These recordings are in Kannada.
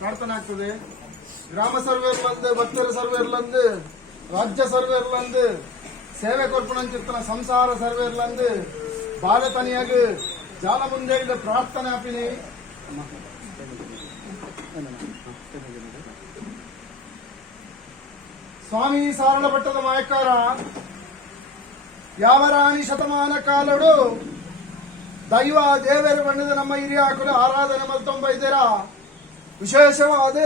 ಪ್ರಾರ್ಥನೆ ಆಗ್ತದೆ. ಗ್ರಾಮ ಸರ್ವೆ ಇರ್ಲಂದು, ಭಕ್ತರ ಸರ್ವೆ ಇರ್ಲಂದು, ರಾಜ್ಯ ಸರ್ವೆ ಇರ್ಲಂದು, ಸೇವೆ ಕೊರ್ಪಣಂಚಿತ್ತನ ಸಂಸಾರ ಸರ್ವೆ ಇರ್ಲಂದು ಬಾಲ ತನಿಯಾಗ ಜಾಲ ಮುಂದೆ ಪ್ರಾರ್ಥನೆ ಆಪಿನಿ. ಸ್ವಾಮಿ ಸಾರಳ ಭಟ್ಟದ ಮಾಯಕಾರ ಯಾವ ರಾಣಿ ಶತಮಾನ ಕಾಲಡು ದೈವ ದೇವರು ಬಣ್ಣದ ನಮ್ಮ ಹಿರಿಯ ಹಾಕಲು ಆರಾಧನೆ ಮಲ್ತೊಂಬೈದರ ವಿಶೇಷವಾದ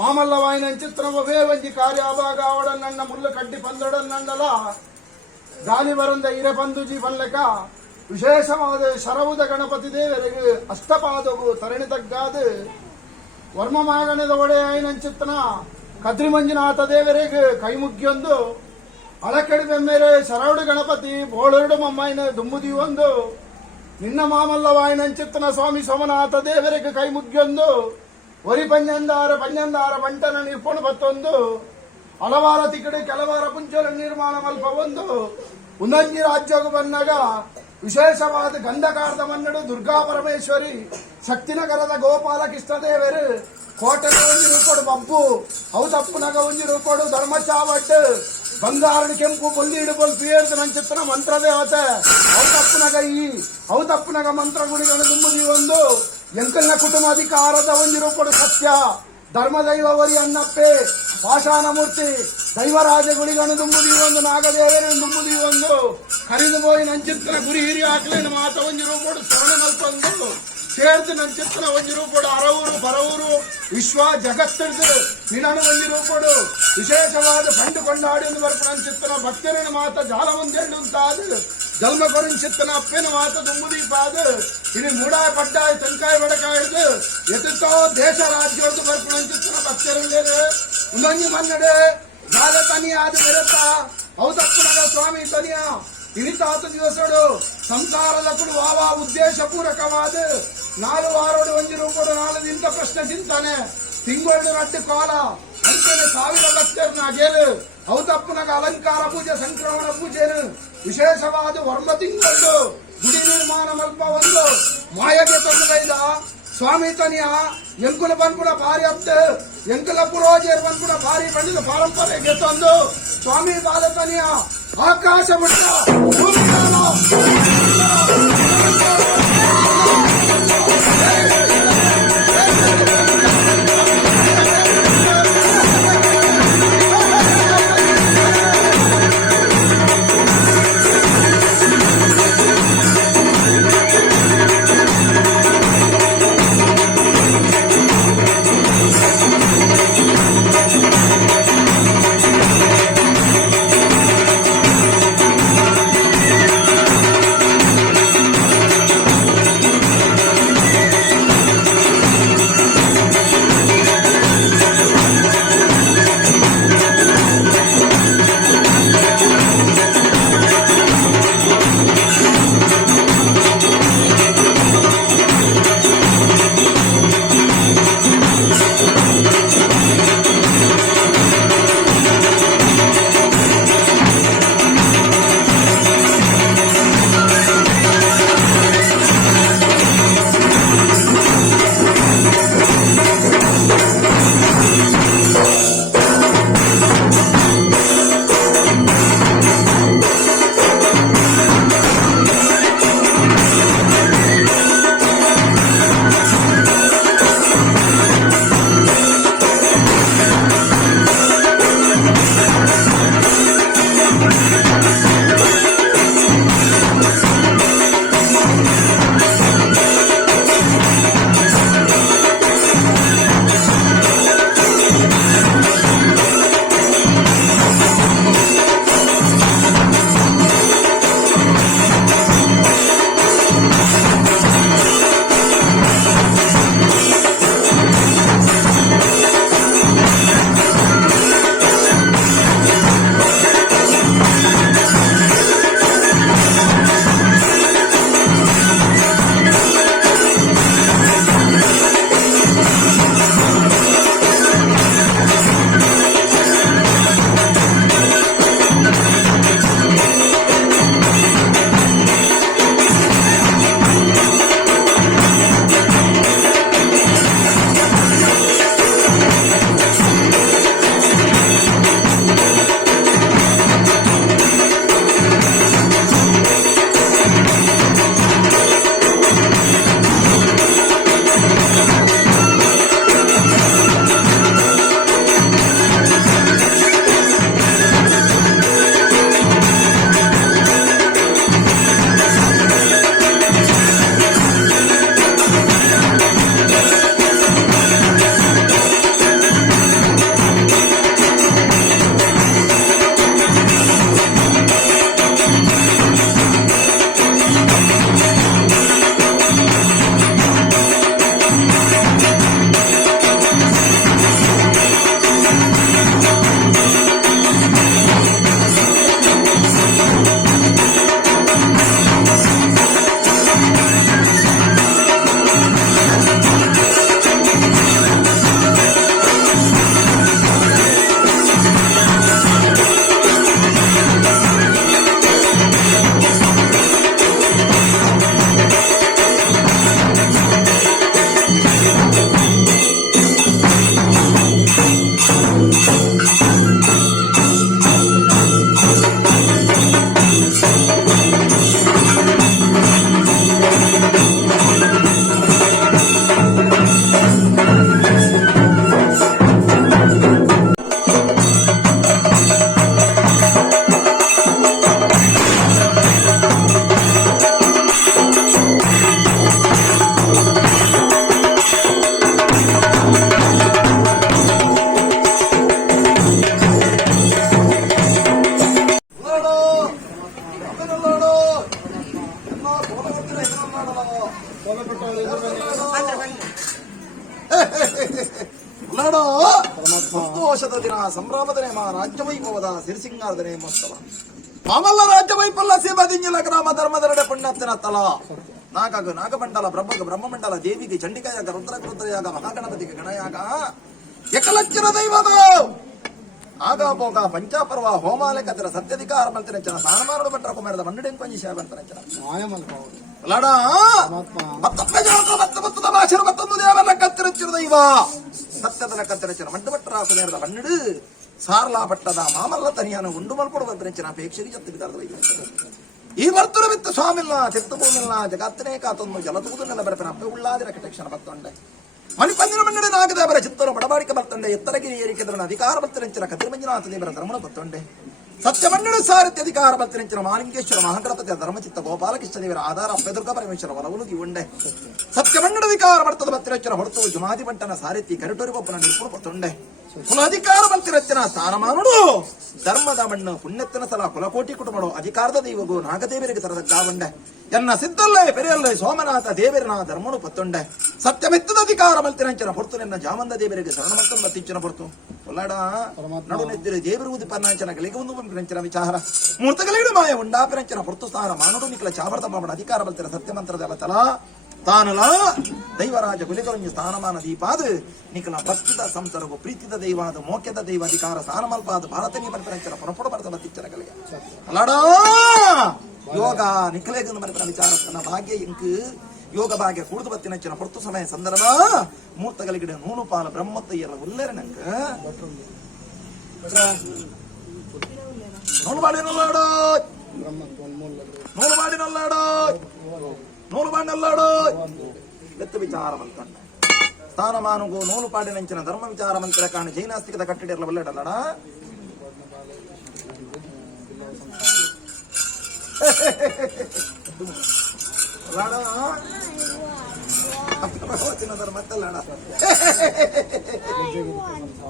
ಮಾಮಲ್ಲವಾಯಿನ ಚಿತ್ರವೇ ಒಂಜಿ ಕಾರ್ಯಾಭಾಗ ಅವಡನ್ನ ಮುಳ್ಳು ಕಡ್ಡಿ ಪಂದೊಡನ್ನಂಡಲ ಗಾಲಿ ಬರಂದ ಹಿರೆ ಪಂದುಜಿ ಪಲ್ಲಕ ವಿಶೇಷವಾದ ಶರವುದ ಗಣಪತಿ ದೇವರಿಗೆ ಅಷ್ಟಪಾದವು ತರಣಿ ತಗ್ಗಾದ ವರ್ಮಮಾಗಣದ ಒಡೆಯಾಯಿನ ಚಿತ್ತನ ಕದ್ರಿ ಮಂಜುನಾಥ ದೇವರಿಗೆ ಕೈಮುಗ್ಗಿಯೊಂದು ಅಳಕೆಡು ಬೆಮ್ಮೆರೆ ಶರವುಡು ಗಣಪತಿ ಬೋಳರುಡು ಮಮ್ಮಯ್ಯನ ದುಮ್ಮುದಿ ಒಂದು ನಿನ್ನ ಮಾಮಲ್ಲವಾಯಿನ ಚಿತ್ತನ ಸ್ವಾಮಿ ಸೋಮನಾಥ ದೇವರಿಗೆ ಕೈಮುಗ್ಗಿಯೊಂದು ಒರಿ ಪಂಜಂದಾರ ಬಂಟನ ನಿರ್ಪಣ ಬತ್ತೊಂದು ಹಲವಾರ ತಿಕಡೆ ಕೆಲವಾರ ಪುಂಚಲ ನಿರ್ಮಾಣ ಮಲ್ಪ ಒಂದು ಉನ್ನಂಜಿ ರಾಜ್ಯೋಗ ಬಂದಾಗ ವಿಶೇಷವಾದ ಗಂಧಕಾರ್ಧ ಮನ್ನಡು ದುರ್ಗಾ ಪರಮೇಶ್ವರಿ ಶಕ್ತಿನಗರದ ಗೋಪಾಲ ಕೃಷ್ಣ ದೇವರು ಕೋಟೆನ ಒಂಜಿ ರೂಪಡು ಬಬ್ಬು ಅವು ತಪ್ಪುನಗ ಒಂಜಿ ರೂಪಡು ಧರ್ಮಚಾವಟ್ ಬಂಗಾರನ ಕೆಂಪು ಬೊಲ್ಲಿಡು ಬೊಲ್ ಪೀರ್ದು ನಂಚಿತ್ತನ ಮಂತ್ರ ದೇವತೆ ಅವು ತಪ್ಪುನಗ ಮಂತ್ರ ಗುಡಿಗಳ ದುಂಬುದಿ ಒಂದು ಎಂಕಲ್ನ ಕುಟುಂಬಾಧಿಕಾರದ ಒಂಜಿ ರೂಪಡು ಸತ್ಯ ಧರ್ಮದೈವವರಿ ಅನ್ನಪ್ಪೆ ಪಾಷಾಣ ಮೂರ್ತಿ ದೈವರಾಜ ಗುಡಿಗಣ ದುಂಬುದಿ ಒಂದು ನಾಗದೇವರ ದುಂಬುದಿ ಒಂದು ಕರಿದು ಹೋಗಿ ನಂಚಿತ್ತನ ಗುರಿ ಹಿರಿ ಹಾಕಲೇನು ಮಾತ ಒಂಜಿ ರೂಪಡು ಸ್ಮರಣೆ ಮಲ್ಪೊಂದು ಸೇರ್ದು ನಂಚಿತ್ತನ ಒಂಜಿ ರೂಪಡು ಅರವರು ಬರವರು ವಿಶ್ವ ಜಗತ್ತಿಡ್ದು ನಿನನು ಒಂಜಿ ರೂಪಡು ವಿಶೇಷವಾದ ಪಂಡು ಕೊಂಡಾಡಿ ಬರ್ಪು ನಂಚಿತ್ತನ ಭಕ್ತರನ ಮಾತ ಜಾಲ ಒಂದೆಂಡು ಅಂತಾದ ಜನ್ಮ ಕೊರಿಂಚಿತ್ತನ ಅಪ್ಪನ ಮಾತ ದುಂಬುದಿ ಪಾದ ಇಲ್ಲಿ ಮೂಡಾಯ ಪಡ್ಡಾಯ ತೆಂಕಾಯ ಬಡಕಾಯ್ದು ಎತ್ತೋ ದೇಶ ರಾಜ್ಯೋದು ಬರ್ಪು ನಂಚಿತ್ತನ ಭಕ್ತರಲ್ಲೇನೆ ಉನ್ನಂಜಿ ಮನ್ನಡೆ ಜಾಲ ತನಿಯಾದ ಬೆರತ ಅವು ತಪ್ಪುನಗ ಸ್ವಾಮಿ ತನಿಯ ಇಳಿತಾತು ದಿವಸಡು ಸಂಸಾರದ ಕುಡು ವಾವ ಉದ್ದೇಶ ಪೂರಕವಾದ ನಾಲು ವಾರೋಡು ಒಂಜಿ ರೂಪಡು ನಾಲದಿಂದ ಪ್ರಶ್ನೆ ಚಿಂತನೆ ತಿಂಗಳು ನಟ್ಟು ಕಾಲ ಅಂಚನೆ ಸಾವಿರ ಭಕ್ತರನ್ನ ಗೇಲು ಅವು ತಪ್ಪುನಗ ಅಲಂಕಾರ ಪೂಜೆ ಸಂಕ್ರಮಣ ಪೂಜೆನು ವಿಶೇಷವಾದ ವರ್ಮ ತಿಂಗಳು ಗುಡಿ ನಿರ್ಮಾಣ ಮಲ್ಪ ಒಂದು ಮಾಯಗೆ ತೊಂದೈದ ಸ್ವಾಮಿ ತನಿಯ ಎಂಕುಲ ಬನ್ಪುಡ ಭಾರಿ ಹತ್ತು ಎಂಕುಲ ಪುರೋಜೇರ್ ಬನ್ಪುಡ ಭಾರಿ ಬಂಡಿದ ಪಾರಂಪರೆಗೆ ತಂದು ಸ್ವಾಮಿ ಬಾಲ ತನಿಯ ಆಕಾಶ ಬಿಟ್ಟ ಅಲ್ಲಾಡೋ ಸಂತೋಷದ ದಿನ, ಸಂಭ್ರಮದ ನೇಮ, ರಾಜ್ಯ ವೈಭವದ ಸಿರಿಸಿಂಗಾರದ ನೇಮೋತ್ಸವ. ಮಾಮಲ್ಲ ರಾಜ್ಯ ವೈಫಲ್ಯ ಸೇವಾದಿಂಜಿಲ ಗ್ರಾಮ ಧರ್ಮದರಡೆ ಪುಣ್ಯತ್ತಿನ ತಲ. ನಾಗಗ ನಾಗಮಂಡಲ, ಬ್ರಹ್ಮಗ ಬ್ರಹ್ಮಮಂಡಲ, ದೇವಿಗೆ ಚಂಡಿಕಾಯಾಗ, ರುದ್ರಕೃದ್ರಯಾಗ, ಮಹಾಗಣಪತಿಗೆ ಗಣಯಾಗ, ಏಕಲಕ್ಷರ ದೈವದ ಆಗಾಭೋಗ ಪಂಚಾಪರ್ವ ಹೋಮಾಲೆಕತ್ತಿರ ಸತ್ಯಧಿಕಾರ ಮಂತ್ರಿನ ಸ್ನಾನಮಾರುಡು ಭಟ್ರ ಕುಮಾರದ ಮನ್ನಡೆನ್ ಪಂಜಿ ಸೇವಂತರಂಚನ ಲಡ ಮತ್ತೊಂದು ಭಾಷೆ ಮತ್ತೊಂದು ದೇವರ ಕತ್ತಿರಚ್ಚಿರ ದೈವ ಸತ್ಯದ ಕತ್ತಿರಚ್ಚಿನ ಮಂಡು ಭಟ್ರ ಕುಮಾರದ ಮನ್ನಡು ಸಾರ್ಲಾ ಪಟ್ಟದ ಮಾಮಲ್ಲ ತನಿಯನ್ನು ಉಂಡು ಮಲ್ಪಡುವ ಪ್ರೆಂಚಿನ ಅಪೇಕ್ಷೆಗೆ ಜತ್ತು ಬಿದ್ದಾರದ ಈ ವರ್ತುರ ಬಿತ್ತು ಸ್ವಾಮಿಲ್ಲ ಚಿತ್ತಭೂಮಿಲ್ಲ ಜಗತ್ತನೇ ಕಾತೊಂದು ಜಲತೂದನ್ನೆಲ್ಲ ಬರಪಿನ ಅಪ್ಪೆ ಉಳ್ಳಾದಿನ ಕಟಕ್ಷಣ ಬತ್ತೊಂಡೆ ಮಣಿಪಂದಿನ ಮನ್ನಡೆ ನಾಗದೇವರ ಚಿತ್ತರು ಬಡಬಾಡಿಕೆ ಬರ್ತಂಡೆ ಎತ್ತರಗಿರಿ ಏರಿಕೆದರನ ಅಧಿಕಾರ ಬರ್ತನೆಂಚಿನ ಕದಿರ್ಮಂಜುನಾಥ ದೇವರ ಧರ್ಮಣ ಬತ್ತೊಂಡೆ ಸತ್ಯ ಮನ್ನಡ ಸಾರಥ್ಯ ಅಧಿಕಾರ ಬರ್ತನೆಂಚಿನ ಮಹಾಲಿಂಗೇಶ್ವರ ಮಹಾಗಣಪತಿಯ ಧರ್ಮಚಿತ್ತ ಗೋಪಾಲಕೃಷ್ಣ ದೇವರ ಆಧಾರ ಅಪ್ಪೆದುರ್ಗ ಪರಮೇಶ್ವರ ಒಲವುಲುಗಿ ಉಂಡೆ ಸತ್ಯ ಮನ್ನಡ ಅಧಿಕಾರ ಬರ್ತದ ಬತ್ತಿರಚ್ಚನ ಹೊರತು ಜುಮಾದಿ ಬಂಟನ ಸಾರಥಿ ಕರಟೂರಿಗೊಬ್ಬನ ನಿರ್ಪುಣ ಬತ್ತೊಂಡೆ ಕುಲಾಧಿಕಾರ ಬತ್ತಿರಚ್ಚನ ಸ್ಥಾನಮಾನುಡು ಧರ್ಮದ ಮಣ್ಣು ಪುಣ್ಯತ್ತಿನ ಸಲ ಕುಲಕೋಟಿ ಕುಟುಂಬಡು ಅಧಿಕಾರದ ದೈವಗೂ ನಾಗದೇವರಿಗೆ ತರದ ಗಾವಂಡೆ ಎನ್ನ ಸಿದ್ದಲ್ಲೇ ಪೆರಿಯಲ್ಲೇ ಸೋಮನಾಥ ದೇವರನ ಧರ್ಮನು ಪತ್ತೊಂಡೆ ಸತ್ಯಮೆತ್ತದ ಅಧಿಕಾರ ಮಲ್ತಿರಂಚನ ಹೊರತು ನಿನ್ನ ಜಾಮಂದ ದೇವರಿಗೆ ಶರಣ ಮಂತ್ರ ಮತ್ತಿಂಚನ ಹೊರತು ಒಲ್ಲಾಡ ನಡು ನೆದ್ದಿರು ದೇವರುವುದು ಪನ್ನಾಂಚನ ಗಳಿಗೆ ಒಂದು ಪಂಪಿರಂಚನ ವಿಚಾರ ಮೂರ್ತಗಳಿಡು ಮಾಯ ಉಂಡಾಪಿರಂಚನ ಹೊರತು ಸ್ಥಾನ ಮಾನುಡು ನಿಖಲ ಚಾವರ್ತ ಮಾಮಡ ಅಧಿಕಾರ ಮಲ್ತಿರ ಸತ್ಯಮಂತ್ರದ ಅವತಲ ತಾನಲ ದೈವರಾಜ ಗುಲಿಗರಂಜು ಸ್ಥಾನಮಾನ ದೀಪಾದ ನಿಖಲ ಭಕ್ತಿದ ಸಂತರಗು ಪ್ರೀತಿದ ದೈವಾದ ಮೋಕ್ಯದ ದೈವ ಅಧಿಕಾರ ಸ್ಥಾನಮಲ್ಪಾದ ಭಾರತೀಯ ಪಂಪಿರಂಚನ ಪುನಪುಡ ಬರದ ಮತ್ತಿಚ್ಚನಗಳಿಗೆ ಅಲ್ಲಾಡ ಯೋಗ ನಿಖಲೇಗನ್ನು ಮರೆತ ವಿಚಾರತನ ಭಾಗ್ಯ ಇಂಕು ಯೋಗ ಭಾಗ್ಯ ಕೂಡುದು ಬತ್ತಿನಚ್ಚಿನ ಹೊರತು ಸಮಯ ಸಂದರ್ಭ ಮೂರ್ತಗಳಿಗಿಡ ನೂನು ಪಾಲ ಬ್ರಹ್ಮತ್ತಯ್ಯರ ಉಲ್ಲೇರ ನಂಕ ನೂಲು ಮಾಡಿನಲ್ಲಾಡೋ ನೂಲು ಮಾಡಿನಲ್ಲಾಡೋ ನೂಲು ಮಾಡಿನಲ್ಲಾಡೋ ಎತ್ತು ವಿಚಾರ ಮಲ್ಕೊಂಡ ಸ್ಥಾನಮಾನುಗೂ ನೂಲು ಪಾಡಿನಂಚಿನ ಧರ್ಮ ವಿಚಾರ ಮಂತ್ರ ಕಾಣ ಜೈನಾಸ್ತಿಕದ ಕಟ್ಟಡಿಯಲ್ಲ ಒಳ್ಳೆಡಲ್ಲಡ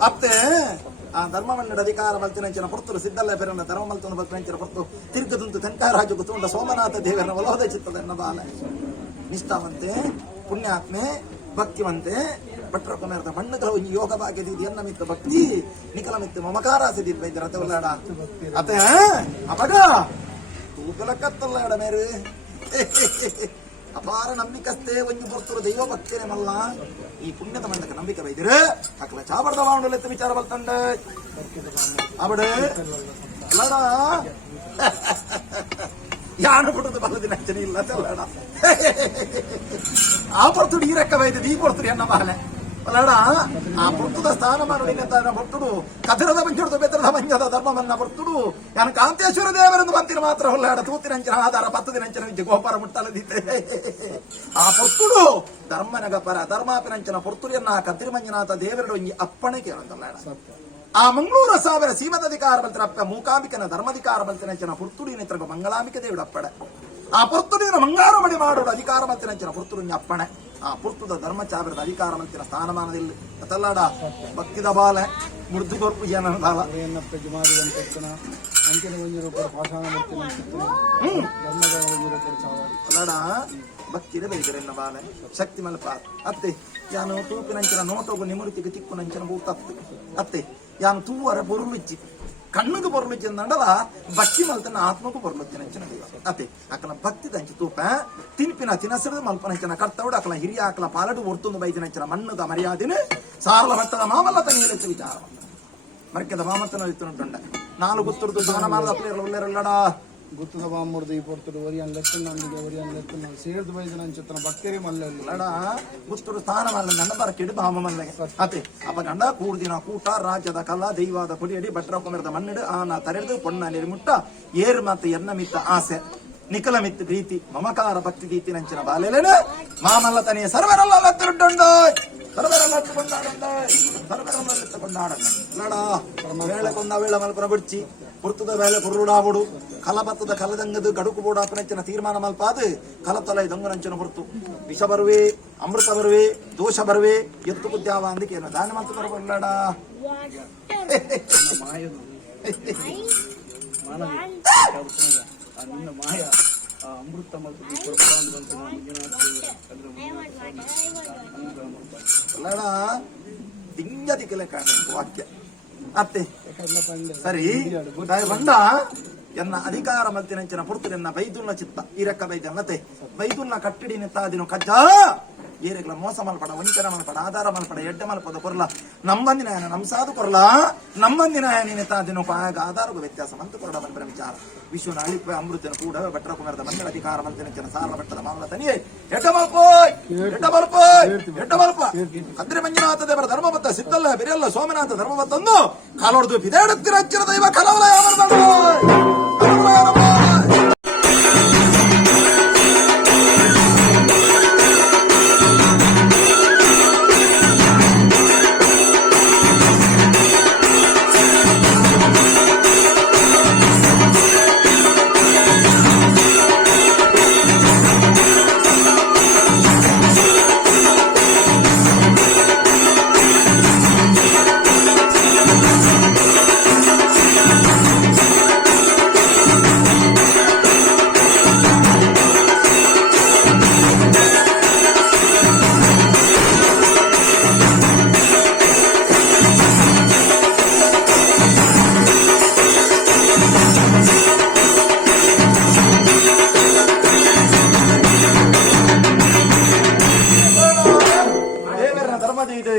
ಅತ್ತೆ ಆ ಧರ್ಮ ಮನ್ನಡ ಅಧಿಕಾರ ಮಲ್ತಿನಂಚಿನ ಹೊರತು ಸಿದ್ದಲ್ಲ ಪೆರನ್ನ ಧರ್ಮ ಮಲ್ತನ ಬಲ್ತಿನಂಚಿನ ಹೊರತು ತಿರ್ಗದಂತು ತಂಕಾರಾಜು ಕುತುಂಡ ಸೋಮನಾಥ ದೇವರನ್ನ ಒಲೋದ ಚಿತ್ತದನ್ನ ಬಾಲ ನಿಷ್ಠಾವಂತೆ ಪುಣ್ಯಾತ್ಮೆ ಭಕ್ತಿವಂತೆ ಭಟ್ರ ಕುಮಾರದ ಮಣ್ಣುಗಳ ಯೋಗ ಭಾಗ್ಯದಿದ್ದು ಎನ್ನ ಮಿತ್ತ ಭಕ್ತಿ ನಿಖಲ ಮಿತ್ತ ಮಮಕಾರ ಸಿದ್ದಿದ್ ಬೈದ್ಯ ರಥ ಒಲ್ಲಾಡ ಅತ್ತೆ ಅಪಗ ತೂಕಲ ಕತ್ತಲ್ಲಾಡ ಮೇರು ಅಪಾರ ನಂಬಿಕಸ್ತೆ ಒಂಜಿ ಬರ್ತರು ದೈವ ಭಕ್ತೇನೆ ಮಲ್ಲ ಈ ಪುಣ್ಯದ ಮಂದಕ ನಂಬಿಕೆ ಬೈದಿರು ಅಕಲ ಚಾಬರ್ದ ಬಾಂಡಲೆತ್ತ ವಿಚಾರ ಬಲ್ತಂಡ ಅವಡು ಅಲ್ಲಡ ಯಾನು ಬಿಡುದು ಬಲ್ಲ ದಿನ ಇಲ್ಲ ಅಲ್ಲಡ ಆ ಪರ್ತುಡು ಈ ರೆಕ್ಕ ಬೈದು ಈ ಪರ್ತುಡು ಎನ್ನ ಬಾಲೆ ಅಲ್ಲಡ ಆ ಪುರ್ತದ ಸ್ಥಾನಮಾನ ಬರ್ತುಡು ಕಥರದ ಮಂಜುಡು ಬೆತ್ತರದ ಮಂಜದ ಧರ್ಮವನ್ನ ಬರ್ತುಡು ಯಾನು ಕಾಂತೇಶ್ವರ ದೇವರೆಂದು ಬಂತಿನ ಮಾತ್ರ ಹೊಲ್ಲಾಡ ತೂತಿನಂಚಿನ ಆಧಾರ 10 ದಿನಂಚಿನ ವಿದ್ಯೆ ಗೋಪಾರ ಮುಟ್ಟಲದಿದ್ದೆ ಆ ಪುರ್ತುಡು ಧರ್ಮನಗ ಪರ ಧರ್ಮಾಪಿನಂಚಿನ ಪುರ್ತುರಿಯನ್ನ ಕದ್ದಿರ ಮಂಜುನಾಥ ದೇವರಡು ಒಂಜಿ ಅಪ್ಪಣೆ ಕೇಳಂತಲ್ಲಾಡ ಆ ಮಂಗಳೂರ ಸಾವಿರ ಸೀಮದಾಧಿಕಾರ ಬಂತಿನ ಅಪ್ಪ ಮೂಕಾಂಬಿಕನ ಧರ್ಮಾಧಿಕಾರ ಬಂತಿನಂಚಿನ ಪುರ್ತುಡಿ ನಿತ್ರಗ ಮಂಗಳಾಂಬಿಕೆ ದೇವಡು ಅಪ್ಪಡೆ ಆ ಪುರ್ತುಡಿನ ಮಂಗಾರ ಮಡಿ ಮಾಡೋಡು ಅಧಿಕಾರ ಮಂತಿನಂಚಿನ ಪುರ್ತುಡಿನ ಅಪ್ಪಣೆ ಆ ಪುರ್ತದ ಧರ್ಮಚಾಬರದ ಅಧಿಕಾರ ಮಂತಿನ ಸ್ಥಾನಮಾನದಲ್ಲಿ ಅತಲ್ಲಾಡ ಭಕ್ತಿದ ಬಾಲ ಮೃದು ಗೊರ್ಪು ಜನ ಬಾಲ ಅಲ್ಲಾಡ ಭಕ್ತಿದ ಬೈದರೆನ್ನ ಬಾಲ ಶಕ್ತಿ ಮಲ್ಪ ಅತ್ತೆ ಯಾನು ತೂಪಿನಂಚಿನ ನೋಟೋಗು ನಿಮೃತಿಗೆ ತಿಕ್ಕುನಂಚಿನ ಬೂತತ್ತು ಅತ್ತೆ ಯಾನು ತೂವರ ಬೊರುಳಿಚ್ಚಿ ಕಣ್ಣುಗೂ ಬೊರುಳಿಚ್ಚಿ ಅಂದಲ್ಲ ಭಕ್ತಿ ಮಲ್ತನ ಆತ್ಮಗೂ ಬೊರುಳುತ್ತಿನಂಚಿನ ಅತ್ತೆ ಅಕಲ ಭಕ್ತಿ ದಂಚಿ ತೂಪ ತಿನ್ಪಿನ ತಿನಸರದ ಮಲ್ಪನಂಚಿನ ಕರ್ತವಡು ಅಕಲ ಹಿರಿಯ ಅಕಲ ಪಾಲಡು ಒರ್ತೊಂದು ಬೈದಿನಂಚಿನ ಮಣ್ಣದ ಮರ್ಯಾದಿನ ಸಾರಲ ಭಟ್ಟದ ಮಾಮಲ್ಲ ತನಿಯಲೆತ್ತು ವಿಚಾರ ಮರ್ಕೆದ ಮಾಮತ್ತನಲ್ಲಿ ತುಂಡ ನಾಲು ಗುತ್ತುರ್ದು ದಾನ ಮಾಡದ ಪ್ಲೇಯರ್ ಒಳ್ಳೆರಲ್ಲಡ ಗುತ್ತದ ಬಾಂಬುರ್ದು ಈ ಪೊರ್ತುಡು ಒರಿಯನ್ ಲೆಕ್ಕನ್ ನಂದಿಗೆ ಒರಿಯನ್ ಲೆಕ್ಕನ್ ಸೇರ್ದು ಬೈದಿನ ಅಂಚತನ ಬಕ್ಕೆರಿ ಮಲ್ಲೆಲ್ಲಡ ಗುತ್ತುಡು ಸ್ಥಾನ ಮಲ್ಲ ನನ್ನ ಬರ ಕೆಡು ಬಾಮ ಮಲ್ಲೆಗೆ ಅತೆ ಅಪ ಗಂಡ ಕೂರ್ದಿನ ಕೂಟ ರಾಜ್ಯದ ಕಲ್ಲ ದೈವಾದ ಕೊಡಿಯಡಿ ಭಟ್ರ ಕುಮಾರದ ಮನ್ನಡು ಆನ ತರೆದು ಪೊಣ್ಣ ನಿರ್ಮುಟ್ಟ ಏರು ಮತ್ತು ಎನ್ನ ಮಿತ್ತ ಆಸೆ ನಿಖಲ ಮಿತ್ತ ಪ್ರೀತಿ ಮಮಕಾರ ಭಕ್ತಿ ದೀತಿ ನಂಚಿನ ಬಾಲೆಲೆನ ಮಾಮಲ್ಲ ತನಿಯ ಸರ್ವರೆಲ್ಲ ಮೆತ್ತರುಂಡು ಸರ್ವರೆಲ್ಲ ಕೊಂಡಾಡಲ್ಲ ವೇಳೆ ಕೊಂದ ವೇಳೆ ಮಲ್ಪನ ಬಿಡ್ಚಿ ಪುರ್ತದ ವೇಳೆ ಕುರುಡಾಬುಡು ಕಲಬತ್ತದ ಕಲದಂಗದು ಗಡುಕು ಬೋಡ ಅಪನಂಚಿನ ತೀರ್ಮಾನ ಮಲ್ಪಾದು ಕಲತಲ ದೊಂಗನಂಚನ ಹೊರತು ವಿಷ ಬರುವೆ ಅಮೃತ ಬರುವೆ ದೋಷ ಬರುವೆ ಎತ್ತು ಬುದ್ಧಾವ ಅಂದಿಕೆ ಏನು ದಾನ ಮತ್ತು ಬರಬಲ್ಲಡ ಮಾಯ ಅಮೃತ ಅಲ್ಲಡ ತಿಂಗದಿಕ್ಕಲೆ ಕಾಣ ವಾಕ್ಯ ಅತ್ತೆ ಸರಿ ಬಂದ ಎನ್ನ ಅಧಿಕಾರ ಮಲ್ತಿನಂಚಿನ ಪುರ್ತನೆನ್ನ ಬೈದುಲ್ನ ಚಿತ್ತ ಈರಕ್ಕ ಬೈದನ್ನತೆ ಬೈದುಲ್ನ ಕಟ್ಟಡಿ ನೆತ್ತಾದಿನ ಕಜ್ಜ ಏರೆಗಳ ಮೋಸ ಮಲ್ಪಡ ವಂಚನ ಮಲ್ಪಡ ಆಧಾರ ಮಲ್ಪಡ ಎಡ್ಡ ಮಲ್ಪದ ಕೊರ್ಲ ನಮ್ಮಂದಿನ ನಮ್ಸಾದು ಕೊರ್ಲ ನಮ್ಮಂದಿನ ನೆತ್ತಾದಿನ ಪಾಗ ಆಧಾರಗೂ ವ್ಯತ್ಯಾಸ ಮಂತು ಕೊರಡ ಮಲ್ಪನ ವಿಚಾರ ವಿಶ್ವನ ಅಳಿಪ ಅಮೃತನ ಕೂಡ ಭಟ್ರ ಕುಮಾರದ ಮಂಗಳ ಅಧಿಕಾರ ಮಲ್ತಿನಂಚಿನ ಸಾರಲ ಬೆಟ್ಟದ ಮಾಮಲ ತನಿಯೇ ಎಡ್ಡ ಮಲ್ಪ ಕದ್ರಿ ಮಂಜುನಾಥ ದೇವರ ಧರ್ಮಬದ್ಧ ಸಿದ್ದಲ್ಲ ಬಿರಿಯಲ್ಲ ಸೋಮನಾಥ ಧರ್ಮಬದ್ಧನ್ನು ಕಾಲೊಡ್ದು ಬಿದೇಡುತ್ತಿರ ಹಚ್ಚಿರ ದೈವ ಕಲವಲಯ ಧರ್ಮದ ಇದೆ